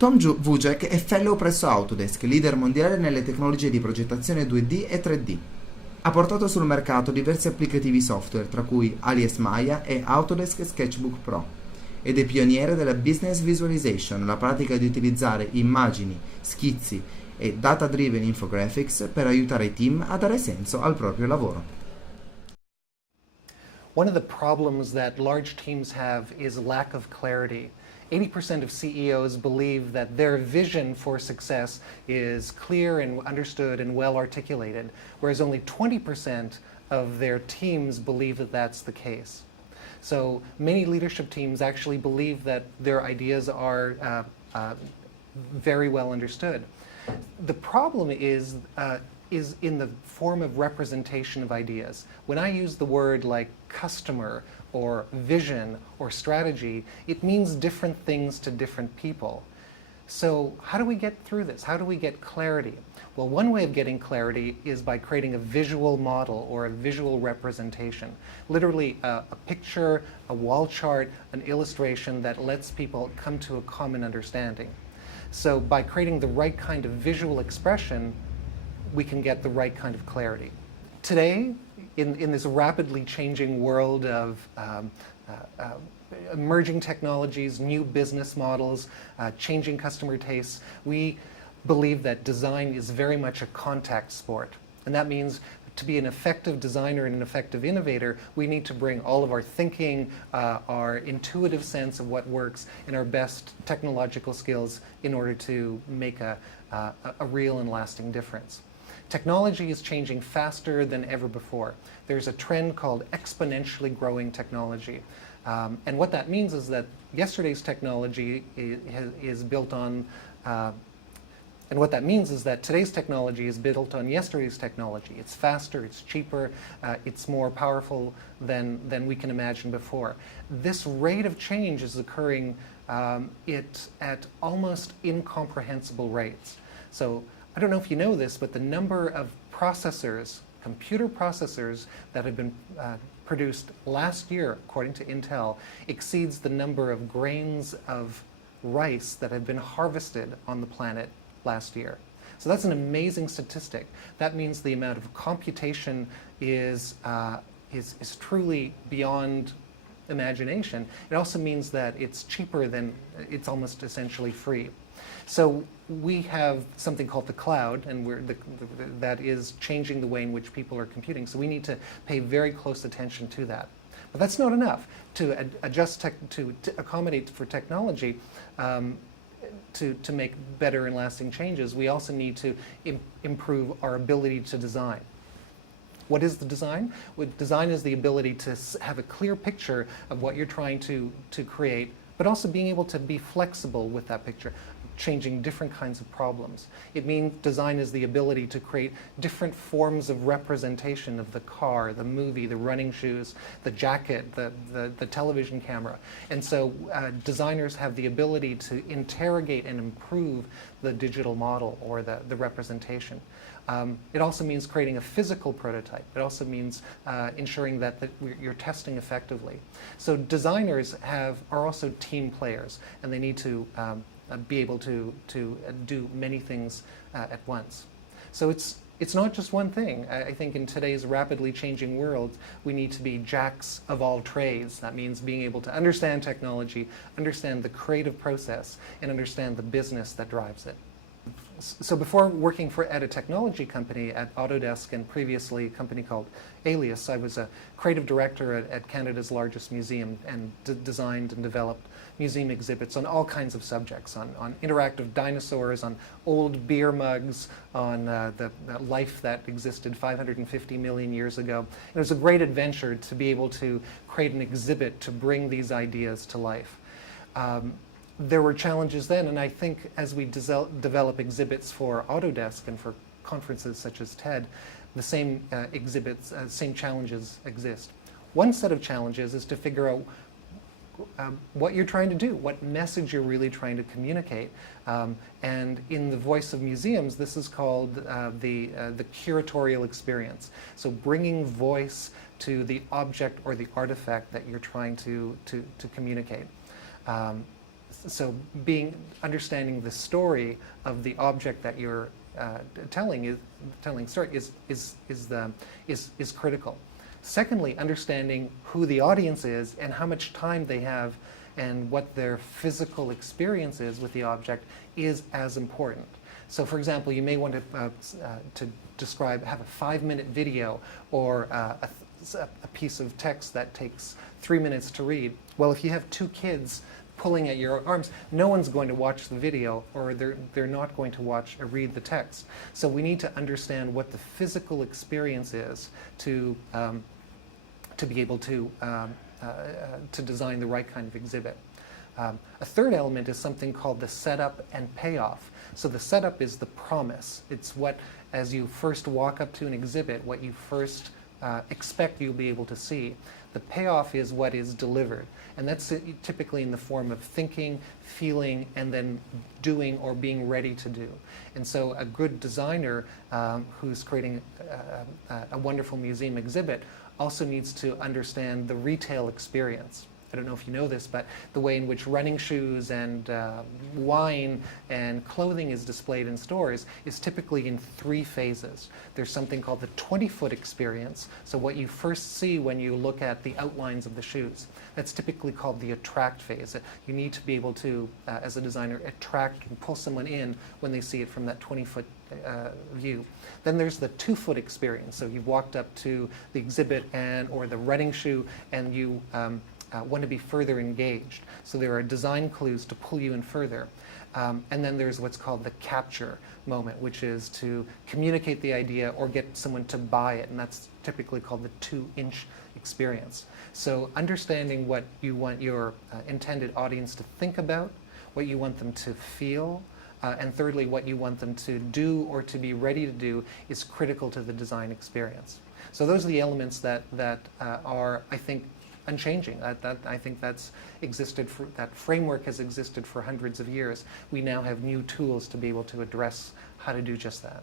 Wujec è fellow presso Autodesk, leader mondiale nelle tecnologie di progettazione 2D e 3D. Ha portato sul mercato diversi applicativi software, tra cui Alias Maya e Autodesk SketchBook Pro, ed è pioniere della Business Visualization, la pratica di utilizzare immagini, schizzi e data-driven infographics per aiutare i team a dare senso al proprio lavoro. One of the problems that large teams have is lack of clarity. 80% of CEOs believe that their vision for success is clear and understood and well articulated, whereas only 20% of their teams believe that that's the case. So many leadership teams actually believe that their ideas are very well understood. The problem is in the form of representation of ideas. When I use the word like customer or vision or strategy, it means different things to different people. So how do we get through this? How do we get clarity? Well, one way of getting clarity is by creating a visual model or a visual representation. Literally a picture, a wall chart, an illustration that lets people come to a common understanding. So by creating the right kind of visual expression, we can get the right kind of clarity. Today, in this rapidly changing world of emerging technologies, new business models, changing customer tastes, we believe that design is very much a contact sport. And that means to be an effective designer and an effective innovator, we need to bring all of our thinking, our intuitive sense of what works, and our best technological skills in order to make a real and lasting difference. Technology is changing faster than ever before. There's a trend called exponentially growing technology. And what that means is that yesterday's technology is built on, and what that means is that today's technology is built on yesterday's technology. It's faster, it's cheaper, it's more powerful than we can imagine before. This rate of change is occurring at almost incomprehensible rates. So I don't know if you know this, but the number of processors, computer processors that have been produced last year, according to Intel, exceeds the number of grains of rice that have been harvested on the planet last year. So that's an amazing statistic. That means the amount of computation is truly beyond imagination. It also means that it's cheaper than, it's almost essentially free. So we have something called the cloud, and that is changing the way in which people are computing. So we need to pay very close attention to that. But that's not enough to adjust to accommodate for technology. To make better and lasting changes, we also need to improve our ability to design. What is the design? Well, design is the ability to have a clear picture of what you're trying to create, but also being able to be flexible with that picture, changing different kinds of problems. It means design is the ability to create different forms of representation of the car, the movie, the running shoes, the jacket, the television camera. And so designers have the ability to interrogate and improve the digital model or the representation. It also means creating a physical prototype. It also means ensuring that you're testing effectively. So designers are also team players, and they need to be able to do many things at once. So it's not just one thing. I think in today's rapidly changing world, we need to be jacks of all trades. That means being able to understand technology, understand the creative process, and understand the business that drives it. So before working at a technology company at Autodesk and previously a company called Alias, I was a creative director at Canada's largest museum and designed and developed museum exhibits on all kinds of subjects, on interactive dinosaurs, on old beer mugs, on the life that existed 550 million years ago. It was a great adventure to be able to create an exhibit to bring these ideas to life. There were challenges then, and I think as we develop exhibits for Autodesk and for conferences such as TED, the same same challenges exist. One set of challenges is to figure out what you're trying to do, what message you're really trying to communicate. And in the voice of museums, this is called the curatorial experience. So bringing voice to the object or the artifact that you're trying to communicate. so understanding the story of the object that you're telling story is critical. Secondly, understanding who the audience is and how much time they have and what their physical experience is with the object is as important. So, for example, you may want to have a 5-minute video or a piece of text that takes 3 minutes to read. Well, if you have 2 kids pulling at your arms, no one's going to watch the video, or they're not going to read the text. So we need to understand what the physical experience is to be able to design the right kind of exhibit. A third element is something called the setup and payoff. So the setup is the promise. It's what, as you first walk up to an exhibit, what you first expect you'll be able to see. The payoff is what is delivered. And that's typically in the form of thinking, feeling, and then doing or being ready to do. And so a good designer who's creating a wonderful museum exhibit also needs to understand the retail experience. I don't know if you know this, but the way in which running shoes and wine and clothing is displayed in stores is typically in 3 phases. There's something called the 20-foot experience, so what you first see when you look at the outlines of the shoes. That's typically called the attract phase. You need to be able to, as a designer, attract and pull someone in when they see it from that 20-foot view. Then there's the 2-foot experience. So you've walked up to the exhibit or the running shoe, and you want to be further engaged. So there are design clues to pull you in further. And then there's what's called the capture moment, which is to communicate the idea or get someone to buy it, and that's typically called the 2-inch experience. So understanding what you want your intended audience to think about, what you want them to feel, and thirdly, what you want them to do or to be ready to do is critical to the design experience. So those are the elements that are, I think, unchanging. I think that framework has existed for hundreds of years. We now have new tools to be able to address how to do just that.